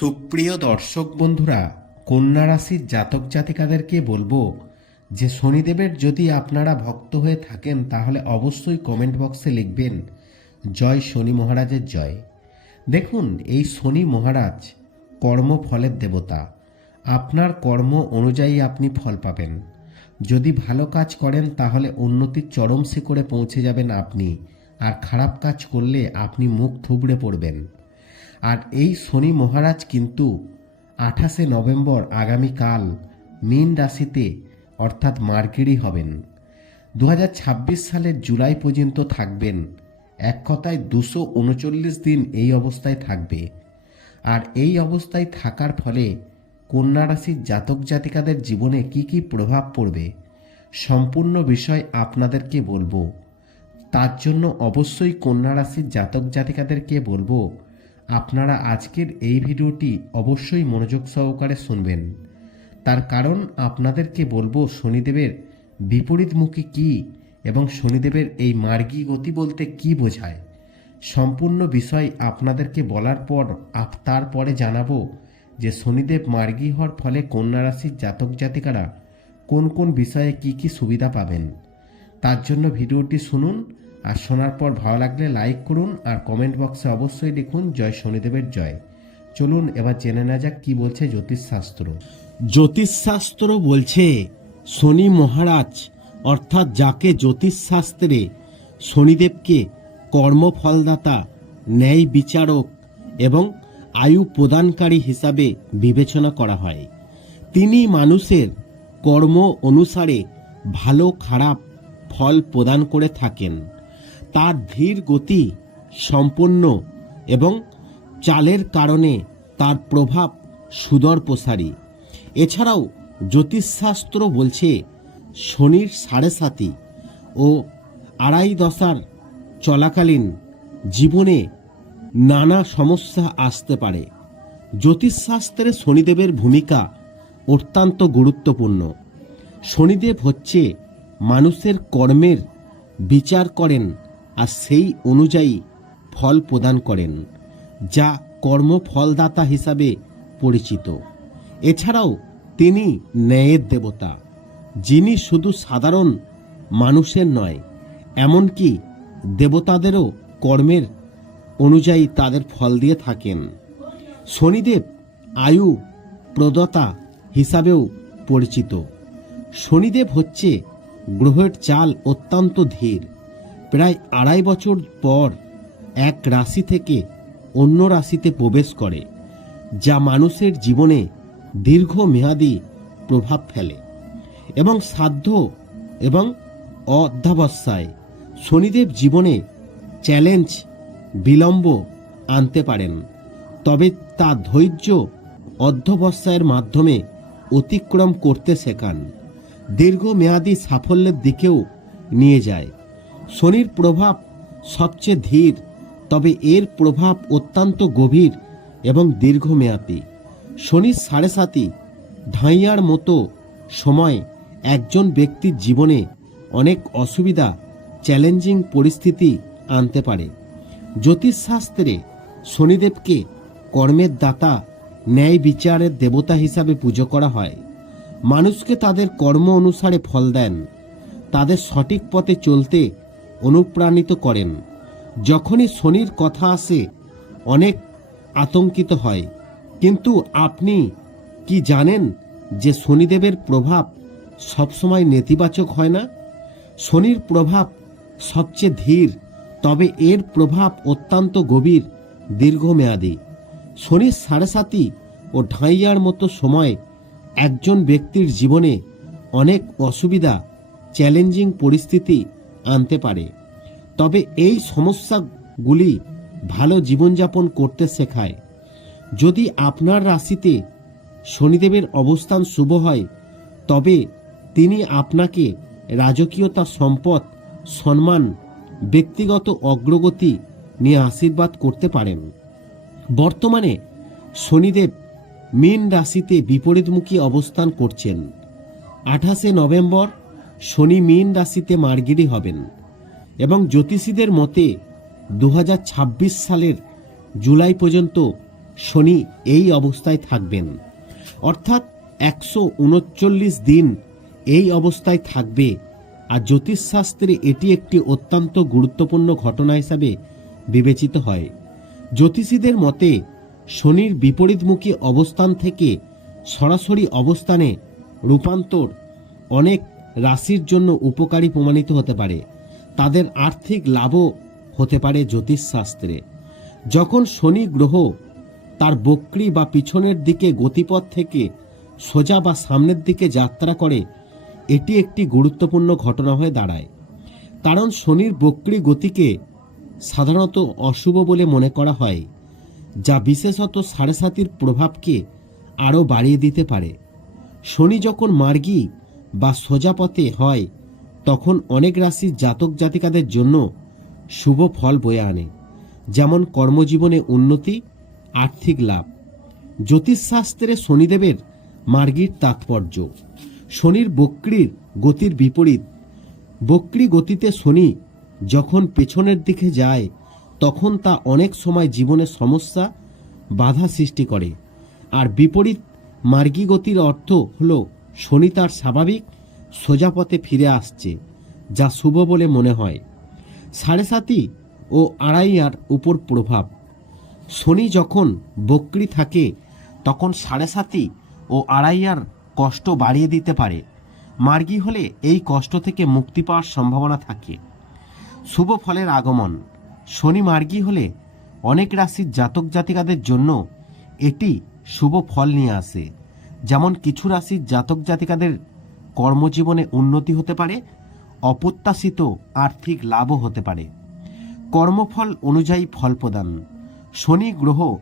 সুপ্রিয় দর্শক বন্ধুরা, কন্যা রাশির জাতক জাতিকাদেরকে বলব যে শনিদেবের যদি আপনারা ভক্ত হয়ে থাকেন, তাহলে অবশ্যই কমেন্ট বক্সে লিখবেন, জয় শনি মহারাজের জয়। দেখুন, এই শনি মহারাজ কর্মফলের দেবতা। আপনার কর্ম অনুযায়ী আপনি ফল পাবেন। যদি ভালো কাজ করেন, তাহলে উন্নতির চরম শিখরে পৌঁছে যাবেন আপনি, আর খারাপ কাজ করলে আপনি মুখ থুবড়ে পড়বেন। আর এই শনি মহারাজ কিন্তু আঠাশে নভেম্বর আগামীকাল মীন রাশিতে অর্থাৎ মার্গিরি হবেন। দু হাজার ছাব্বিশ সালের জুলাই পর্যন্ত থাকবেন। এক কথায় দুশো উনচল্লিশ দিন এই অবস্থায় থাকবে। আর এই অবস্থায় থাকার ফলে কন্যা রাশির জাতক জাতিকাদের জীবনে কি কি প্রভাব পড়বে সম্পূর্ণ বিষয় আপনাদেরকে বলব। তার জন্য অবশ্যই কন্যা রাশির জাতক জাতিকাদেরকে বলব আপনারা আজকের এই ভিডিওটি অবশ্যই মনোযোগ সহকারে শুনবেন। তার কারণ আপনাদেরকে বলব, শনিদেবের বিপরীতমুখী কি এবং শনিদেবের এই মার্গী গতি বলতে কি বোঝায়? সম্পূর্ণ বিষয় আপনাদেরকে বলার পর তারপরে জানাব যে শনিদেব মার্গী হওয়ার ফলে কন্যা রাশির জাতক জাতিকারা কোন কোন বিষয়ে কি কি সুবিধা পাবেন। তার জন্য ভিডিওটি শুনুন আর শোনার পর ভালো লাগলে লাইক করুন আর কমেন্ট বক্সে অবশ্যই লিখুন, জয় শনিদেবের জয় চলুন, এবার জেনে নেওয়া যাক কি বলছে জ্যোতিষশাস্ত্র। জ্যোতিষশাস্ত্র বলছে, শনি মহারাজ, অর্থাৎ যাকে জ্যোতিষশাস্ত্রে শনিদেবকে কর্মফলদাতা, ন্যায় বিচারক এবং আয়ু প্রদানকারী হিসাবে বিবেচনা করা হয়। তিনি মানুষের কর্ম অনুসারে ভালো খারাপ ফল প্রদান করে থাকেন। তার ধীর গতি সম্পন্ন এবং চালের কারণে তার প্রভাব সুদর প্রসারী এছাড়াও জ্যোতিষশাস্ত্র বলছে, শনির সাড়ে সাতি ও আড়াই দশার চলাকালীন জীবনে নানা সমস্যা আসতে পারে। জ্যোতিষশাস্ত্রে শনিদেবের ভূমিকা অত্যন্ত গুরুত্বপূর্ণ। শনিদেব হচ্ছে মানুষের কর্মের বিচার করেন আর সেই অনুযায়ী ফল প্রদান করেন, যা কর্মফলদাতা হিসাবে পরিচিত। এছাড়াও তিনি ন্যায়ের দেবতা, যিনি শুধু সাধারণ মানুষের নয়, এমনকি দেবতাদেরও কর্মের অনুযায়ী তাদের ফল দিয়ে থাকেন। শনিদেব আয়ু প্রদতা হিসাবেও পরিচিত। শনিদেব হচ্ছে গ্রহের চাল অত্যন্ত ধীর। প্রায় আড়াই বছর পর এক রাশি থেকে অন্য রাশিতে প্রবেশ করে, যা মানুষের জীবনে দীর্ঘমেয়াদী প্রভাব ফেলে এবং সাধ্য এবং অধ্যাবস্যায় শনিদেব জীবনে চ্যালেঞ্জ বিলম্ব আনতে পারেন। তবে তা ধৈর্য অধ্যবস্যায়ের মাধ্যমে অতিক্রম করতে শেখান। দীর্ঘমেয়াদী সাফল্যের দিকেও নিয়ে যায়। শনির প্রভাব সবচেয়ে ধীর, তবে এর প্রভাব অত্যন্ত গভীর এবং দীর্ঘমেয়াদী। শনির সাড়ে সাতি ঢাইয়ার মতো সময় একজন ব্যক্তির জীবনে অনেক অসুবিধা, চ্যালেঞ্জিং পরিস্থিতি আনতে পারে। জ্যোতিষশাস্ত্রে শনিদেবকে কর্মের দাতা, ন্যায় বিচারের দেবতা হিসাবে পুজো করা হয়। মানুষকে তাদের কর্ম অনুসারে ফল দেন। তাদের সঠিক পথে চলতে অনুপ্রাণিত করেন। যখনই শনির কথা আসে, অনেক আতঙ্কিত হয়। কিন্তু আপনি কি জানেন যে শনিদেবের প্রভাব সবসময় নেতিবাচক হয় না? শনির প্রভাব সবচেয়ে ধীর, তবে এর প্রভাব অত্যন্ত গভীর, দীর্ঘমেয়াদী। শনির সাড়ে সাতি ও ঢাইয়ার মতো সময় একজন ব্যক্তির জীবনে অনেক অসুবিধা, চ্যালেঞ্জিং পরিস্থিতি আনতে পারে। তবে এই সমস্যাগুলি ভালো জীবনযাপন করতে শেখায়। যদি আপনার রাশিতে শনিদেবের অবস্থান শুভ হয়, তবে তিনি আপনাকে রাজকীয়তা, সম্পদ, সম্মান, ব্যক্তিগত অগ্রগতি নিয়ে আশীর্বাদ করতে পারেন। বর্তমানে শনিদেব মীন রাশিতে বিপরীতমুখী অবস্থান করছেন। আঠাশে নভেম্বর শনি মীন রাশিতে মার্গিরি হবেন এবং জ্যোতিষীদের মতে দু হাজার ছাব্বিশ সালের জুলাই পর্যন্ত শনি এই অবস্থায় থাকবেন। অর্থাৎ একশো উনচল্লিশ দিন এই অবস্থায় থাকবে আর জ্যোতিষশাস্ত্রে এটি একটি অত্যন্ত গুরুত্বপূর্ণ ঘটনা হিসাবে বিবেচিত হয়। জ্যোতিষীদের মতে শনির বিপরীতমুখী অবস্থান থেকে সরাসরি অবস্থানে রূপান্তর অনেক রাশির জন্য উপকারী প্রমাণিত হতে পারে। তাদের আর্থিক লাভও হতে পারে জ্যোতিষশাস্ত্রে। যখন শনি গ্রহ তার বক্রি বা পিছনের দিকে গতিপথ থেকে সোজা বা সামনের দিকে যাত্রা করে, এটি একটি গুরুত্বপূর্ণ ঘটনা হয়ে দাঁড়ায়। কারণ শনির বক্রি গতিকে সাধারণত অশুভ বলে মনে করা হয়, যা বিশেষত সাড়ে সাতির প্রভাবকে আরও বাড়িয়ে দিতে পারে। শনি যখন মার্গী বা সোজা পথে হয়, তখন অনেক রাশি জাতক জাতিকাদের জন্য শুভ ফল বয়ে আনে। যেমন কর্মজীবনে উন্নতি, আর্থিক লাভ। জ্যোতিষশাস্ত্রে শনিদেবের মার্গীর তাৎপর্য। শনির বক্রির গতির বিপরীত। বক্রি গতিতে শনি যখন পেছনের দিকে যায়, তখন তা অনেক সময় জীবনে সমস্যা, বাধা সৃষ্টি করে। আর বিপরীত মার্গী গতির অর্থ হল শনি তার স্বাভাবিক সোজা পথে ফিরে আসছে, যা শুভ বলে মনে হয়। সাড়ে সাতই ও আড়াইয়ার উপর প্রভাব। শনি যখন বক্রি থাকে, তখন সাড়ে সাতই ও আড়াইয়ার কষ্ট বাড়িয়ে দিতে পারে। মার্গী হলে এই কষ্ট থেকে মুক্তি পাওয়ার সম্ভাবনা থাকে। শুভ ফলের আগমন। শনি মার্গী হলে অনেক রাশির জাতক জাতিকাদের জন্য এটি শুভ ফল নিয়ে আসে। যেমন কিছু রাশির জাতক জাতিকাদের কর্মজীবনে উন্নতি হতে পারে, অপ্রত্যাশিত আর্থিক লাভও হতে পারে। কর্মফল অনুযায়ী ফল প্রদান। শনি গ্রহ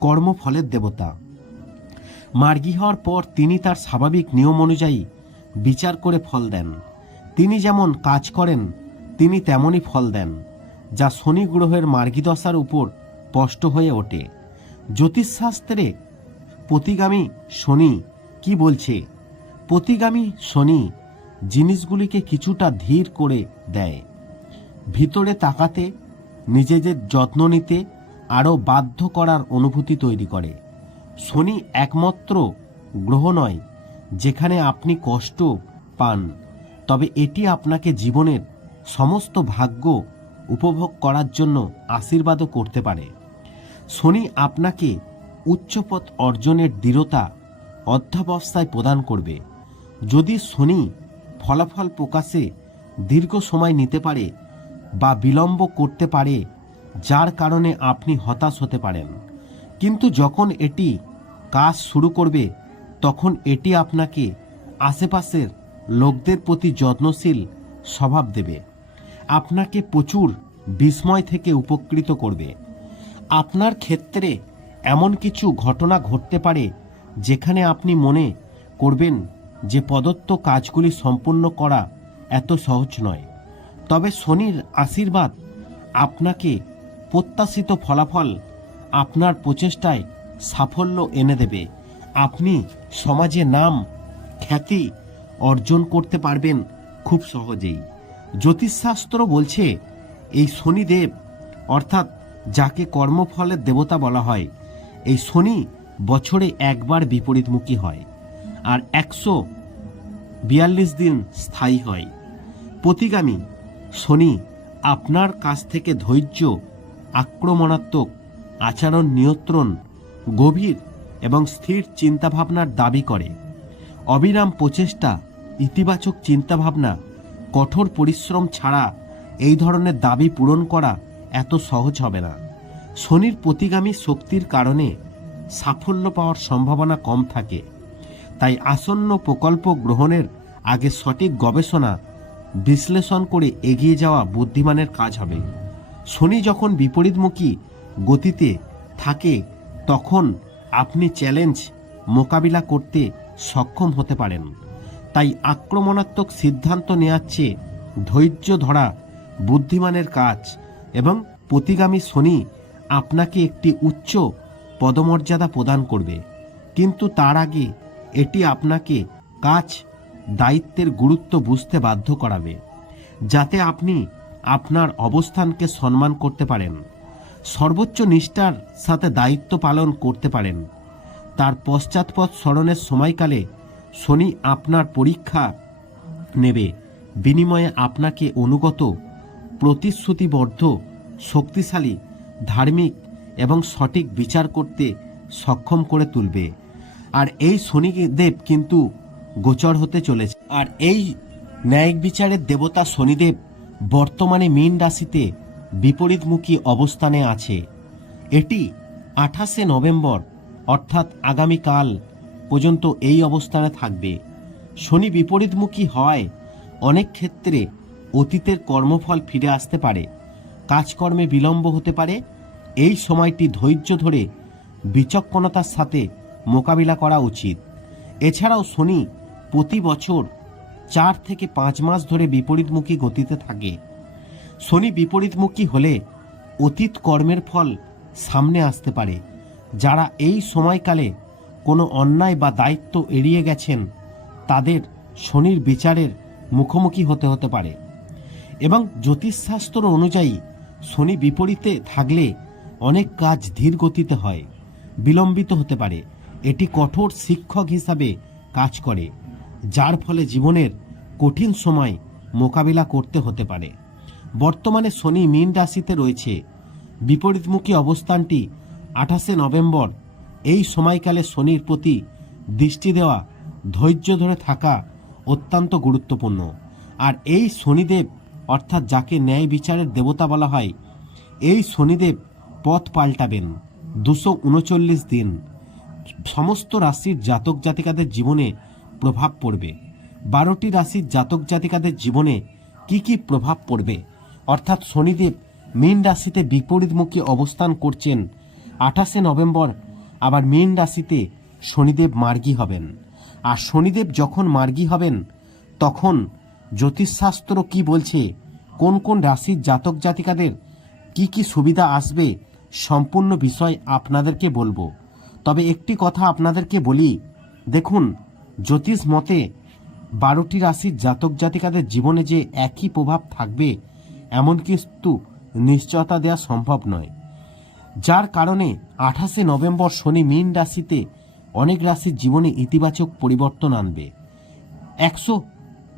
কর্মফলের দেবতা। মার্গী হওয়ার পর তিনি তার স্বাভাবিক নিয়ম অনুযায়ী বিচার করে ফল দেন। তিনি যেমন কাজ করেন, তিনি তেমনই ফল দেন, যা শনি গ্রহের মার্গীদশার উপর স্পষ্ট হয়ে ওঠে। জ্যোতিষশাস্ত্রে প্রতিগামী শনি কি বলছে? প্রতিগামী শনি জিনিসগুলিকে কিছুটা ধীর করে দেয়। ভিতরে তাকাতে, নিজেদের যত্ন নিতে, আরও বাধ্য করার অনুভূতি তৈরি করে। শনি একমাত্র গ্রহ নয়, যেখানে আপনি কষ্ট পান। তবে এটি আপনাকে জীবনের সমস্ত ভাগ্য উপভোগ করার জন্য আশীর্বাদও করতে পারে। শনি আপনাকে উচ্চপথ অর্জনের দৃঢ়তা অধ্যাবস্থায় প্রদান করবে। যদি শনি ফলাফল প্রকাশে দীর্ঘ সময় নিতে পারে বা বিলম্ব করতে পারে, যার কারণে আপনি হতাশ হতে পারেন। কিন্তু যখন এটি কাজ শুরু করবে, তখন এটি আপনাকে আশেপাশের লোকদের প্রতি যত্নশীল স্বভাব দেবে। আপনাকে প্রচুর বিস্ময় থেকে উপকৃত করবে। আপনার ক্ষেত্রে এমন কিছু ঘটনা ঘটতে পারে যেখানে আপনি মনে করবেন যে প্রদত্ত কাজগুলি সম্পূর্ণ করা এত সহজ নয়। তবে শনির আশীর্বাদ আপনাকে প্রত্যাশিত ফলাফল আপনার প্রচেষ্টায় সাফল্য এনে দেবে। আপনি সমাজে নাম, খ্যাতি অর্জন করতে পারবেন খুব সহজেই। জ্যোতিষশাস্ত্র বলছে, এই শনিদেব, অর্থাৎ যাকে কর্মফলের দেবতা বলা হয় এই শনি বছরে একবার বিপরীতমুখী হয় আর একশো বিয়াল্লিশ দিন স্থায়ী হয়। প্রতিগামী শনি আপনার কাছ থেকে ধৈর্য, আক্রমণাত্মক আচরণ নিয়ন্ত্রণ, গভীর এবং স্থির চিন্তাভাবনার দাবি করে। অবিরাম প্রচেষ্টা, ইতিবাচক চিন্তাভাবনা, কঠোর পরিশ্রম ছাড়া এই ধরনের দাবি পূরণ করা এত সহজ হবে না। শনির প্রতিগামী শক্তির কারণে সাফল্য পাওয়ার সম্ভাবনা কম থাকে। তাই আসন্ন প্রকল্প গ্রহণের আগে সঠিক গবেষণা, বিশ্লেষণ করে এগিয়ে যাওয়া বুদ্ধিমানের কাজ হবে। শনি যখন বিপরীতমুখী গতিতে থাকে, তখন আপনি চ্যালেঞ্জ মোকাবিলা করতে সক্ষম হতে পারেন। তাই আক্রমণাত্মক সিদ্ধান্ত নেওয়ার চেয়ে ধৈর্য ধরা বুদ্ধিমানের কাজ এবং প্রতিগামী শনি আপনাকে একটি উচ্চ পদমর্যাদা প্রদান করবে। কিন্তু তার আগে এটি আপনাকে কাজ, দায়িত্বের গুরুত্ব বুঝতে বাধ্য করাবে, যাতে আপনি আপনার অবস্থানকে সম্মান করতে পারেন, সর্বোচ্চ নিষ্ঠার সাথে দায়িত্ব পালন করতে পারেন। তার পশ্চাৎপদ স্মরণের সময়কালে শনি আপনার পরীক্ষা নেবে। বিনিময়ে আপনাকে অনুগত, প্রতিশ্রুতিবদ্ধ, শক্তিশালী ধার্মিক এবং সঠিক বিচার করতে সক্ষম করে তুলবে। আর এই শনিদেব কিন্তু গোচর হতে চলেছে। আর এই ন্যায়িক বিচারের দেবতা শনিদেব বর্তমানে মীন রাশিতে বিপরীতমুখী অবস্থানে আছে। এটি আঠাশে নভেম্বর, অর্থাৎ আগামীকাল পর্যন্ত এই অবস্থানে থাকবে। শনি বিপরীতমুখী হয় অনেক ক্ষেত্রে অতীতের কর্মফল ফিরে আসতে পারে। কাজকর্মে বিলম্ব হতে পারে, এই সময়টি ধৈর্য ধরে বিচক্ষণতার সাথে মোকাবিলা করা উচিত। এছাড়াও শনি প্রতি বছর চার থেকে পাঁচ মাস ধরে বিপরীতমুখী গতিতে থাকে। শনি বিপরীতমুখী হলে অতীত কর্মের ফল সামনে আসতে পারে, যারা এই সময়কালে কোনো অন্যায় বা দায়িত্ব এড়িয়ে গেছেন, তাদের শনির বিচারের মুখোমুখি হতে হতে পারে। এবং জ্যোতিষশাস্ত্র অনুযায়ী শনি বিপরীতে থাকলে অনেক কাজ ধীর গতিতে হয়, বিলম্বিত হতে পারে। এটি কঠোর শিক্ষক হিসাবে কাজ করে, যার ফলে জীবনের কঠিন সময় মোকাবিলা করতে হতে পারে। বর্তমানে শনি মীন রাশিতে রয়েছে। বিপরীতমুখী অবস্থানটি আঠাশে নভেম্বর এই সময়কালে শনির প্রতি দৃষ্টি দেওয়া, ধৈর্য ধরে থাকা অত্যন্ত গুরুত্বপূর্ণ। আর এই শনিদেব অর্থাৎ যাকে ন্যায় বিচারের দেবতা বলা হয়, এই শনিদেব পথ পাল্টাবেন। দুশো উনচল্লিশ দিন। সমস্ত রাশির জাতক জাতিকাদের জীবনে প্রভাব পড়বে। বারোটি রাশির জাতক জাতিকাদের জীবনে কি কি প্রভাব পড়বে? অর্থাৎ শনিদেব মীন রাশিতে বিপরীতমুখী অবস্থান করছেন। আঠাশে নভেম্বর, আবার মীন রাশিতে শনিদেব মার্গী হবেন। আর শনিদেব যখন মার্গী হবেন, তখন জ্যোতিষশাস্ত্র কি বলছে? কোন কোন রাশির জাতক জাতিকাদের কি কি সুবিধা আসবে? সম্পূর্ণ বিষয় আপনাদেরকে বলব। তবে একটি কথা আপনাদেরকে বলি, দেখুন, জ্যোতিষ মতে বারোটি রাশির জাতক জাতিকাদের জীবনে যে একই প্রভাব থাকবে, এমন কিন্তু নিশ্চয়তা দেওয়া সম্ভব নয়। যার কারণে আঠাশে নভেম্বর শনি মীন রাশিতে অনেক রাশির জীবনে ইতিবাচক পরিবর্তন আনবে। একশো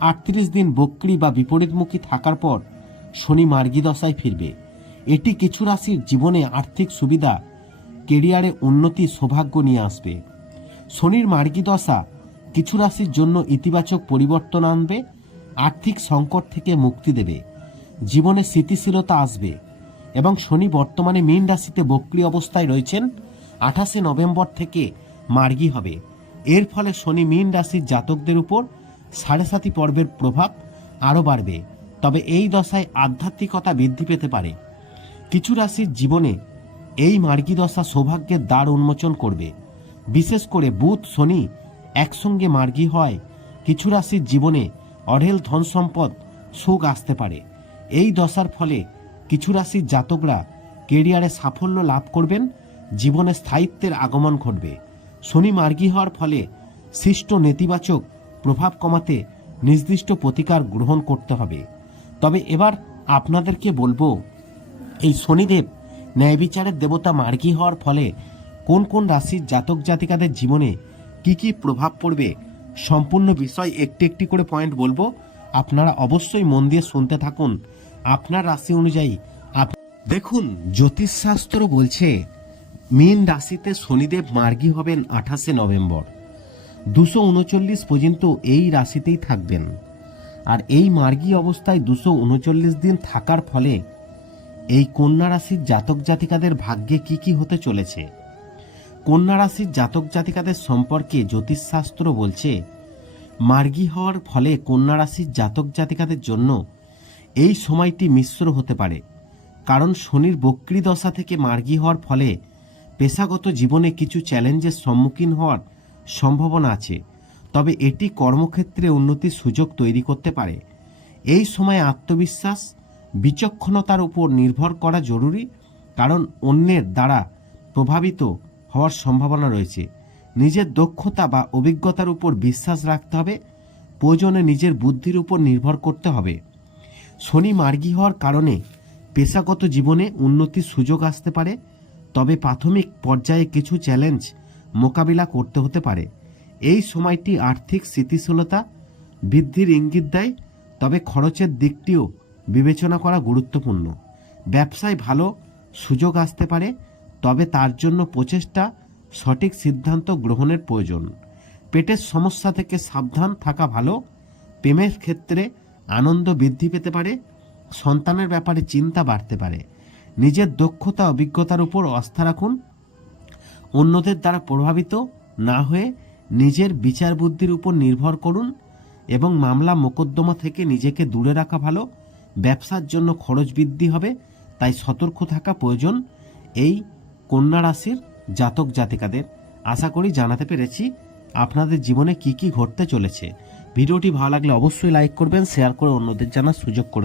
আটত্রিশ দিন বক্রি বা বিপরীতমুখী থাকার পর শনি মার্গী দশায় ফিরবে। এটি কিছু রাশির জীবনে আর্থিক সুবিধা, কেরিয়ারে উন্নতি, সৌভাগ্য নিয়ে আসবে। শনির মার্গী দশা কিছু রাশির জন্য ইতিবাচক পরিবর্তন আনবে, আর্থিক সংকট থেকে মুক্তি দেবে, জীবনে স্থিতিশীলতা আসবে এবং শনি বর্তমানে মীন রাশিতে বক্রি অবস্থায় রয়েছেন, আঠাশে নভেম্বর থেকে মার্গী হবে। এর ফলে শনি মীন রাশির জাতকদের উপর সাড়ে সাতি পর্বের প্রভাব আরও বাড়বে, তবে এই দশায় আধ্যাত্মিকতা বৃদ্ধি পেতে পারে। কিছু রাশির জীবনে এই মার্গী দশা সৌভাগ্যের দ্বার উন্মোচন করবে। বিশেষ করে বুধ, শনি একসঙ্গে মার্গী হয় কিছু রাশির জীবনে অঢেল ধন সম্পদ সুখ আসতে পারে। এই দশার ফলে কিছু রাশির জাতকরা কেরিয়ারে সাফল্য লাভ করবেন, জীবনে স্থায়িত্বের আগমন ঘটবে। শনি মার্গী হওয়ার ফলে সৃষ্ট নেতিবাচক প্রভাব কমাতে নির্দিষ্ট প্রতিকার গ্রহণ করতে হবে। তবে এবার আপনাদেরকে বলব, এই শনিদেব ন্যায় বিচারের দেবতা মার্গী হওয়ার ফলে কোন কোন রাশির জাতক জাতিকাদের জীবনে কি কি প্রভাব পড়বে সম্পূর্ণ বিষয় একটি একটি করে পয়েন্ট বলব। আপনারা অবশ্যই মন দিয়ে শুনতে থাকুন। আপনার রাশি অনুযায়ী দেখুন, জ্যোতিষশাস্ত্র বলছে, মীন রাশিতে শনিদেব মার্গী হবেন আঠাশে নভেম্বর। দুশো উনচল্লিশ পর্যন্ত এই রাশিতেই থাকবেন। আর এই মার্গী অবস্থায় দুশো উনচল্লিশ দিন থাকার ফলে এই কন্যা রাশির জাতক জাতিকাদের ভাগ্যে কি কি হতে চলেছে? কন্যা রাশির জাতক জাতিকাদের সম্পর্কে জ্যোতিষশাস্ত্র বলছে, মার্গী হওয়ার ফলে কন্যা রাশির জাতক জাতিকাদের জন্য এই সময়টি মিশ্র হতে পারে। কারণ শনির বক্রী দশা থেকে মার্গী হওয়ার ফলে পেশাগত জীবনে কিছু চ্যালেঞ্জের সম্মুখীন হওয়ার সম্ভাবনা আছে। তবে এটি কর্মক্ষেত্রে উন্নতির সুযোগ তৈরি করতে পারে। এই সময় আত্মবিশ্বাস, বিচক্ষণতার উপর নির্ভর করা জরুরি, কারণ অন্যের দ্বারা প্রভাবিত হওয়ার সম্ভাবনা রয়েছে। নিজের দক্ষতা বা অভিজ্ঞতার উপর বিশ্বাস রাখতে হবে। প্রয়োজনে নিজের বুদ্ধির উপর নির্ভর করতে হবে। শনি মার্গী হওয়ার কারণে পেশাগত জীবনে উন্নতির সুযোগ আসতে পারে। তবে প্রাথমিক পর্যায়ে কিছু চ্যালেঞ্জ মোকাবিলা করতে হতে পারে। এই সময়টি আর্থিক স্থিতিশীলতা, বৃদ্ধির ইঙ্গিত দেয়, তবে খরচের দিকটিও বিবেচনা করা গুরুত্বপূর্ণ। ব্যবসায় ভালো সুযোগ আসতে পারে, তবে তার জন্য প্রচেষ্টা সঠিক সিদ্ধান্ত গ্রহণের প্রয়োজন। পেটের সমস্যা থেকে সাবধান থাকা ভালো, প্রেমের ক্ষেত্রে আনন্দ বৃদ্ধি পেতে পারে, সন্তানের ব্যাপারে চিন্তা বাড়তে পারে। নিজের দক্ষতা, অভিজ্ঞতার উপর আস্থা রাখুন অন্যদের দ্বারা প্রভাবিত না হয়ে নিজের বিচার বুদ্ধির উপর নির্ভর করুন এবং মামলা মোকদ্দমা থেকে নিজেকে দূরে রাখা ভালো। ব্যবসার জন্য খরচ বৃদ্ধি হবে, তাই সতর্ক থাকা প্রয়োজন এই কন্যা রাশির জাতক জাতিকাদের। আশা করি জানাতে পেরেছি আপনাদের জীবনে কি কি ঘটতে চলেছে। ভিডিওটি ভালো লাগলে অবশ্যই লাইক করবেন শেয়ার করে অন্যদের জানার সুযোগ করে